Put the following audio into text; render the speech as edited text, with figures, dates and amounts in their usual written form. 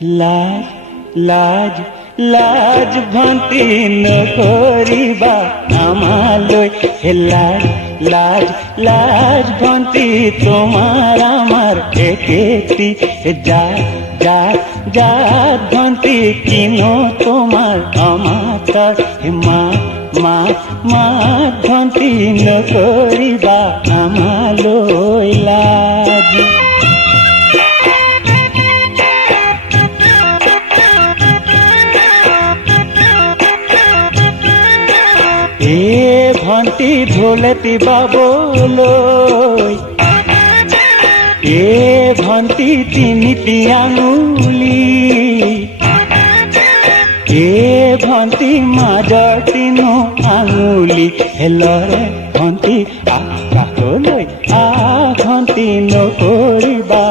লাজ লাজ লাজ ভন্তি নকৰিবা আমালৈ হে লাজ লাজ লাজ ভন্তি তোমাৰ আমাৰ একেটি জাত জাত জাত ভন্তি কিনো তোমাৰ আমাতৰ হে মা মা মা ভন্তি নকৰিবা আমালৈ লাজ। এ ভন্তি ঢোলেটি বাবলৈ এ ভন্তি তিনিটি আঙুলি এ ভন্তি মাজৰ তিনো আঙুলি হেলৰে ভন্তি আকাশলৈ ভন্তি নকৰিবা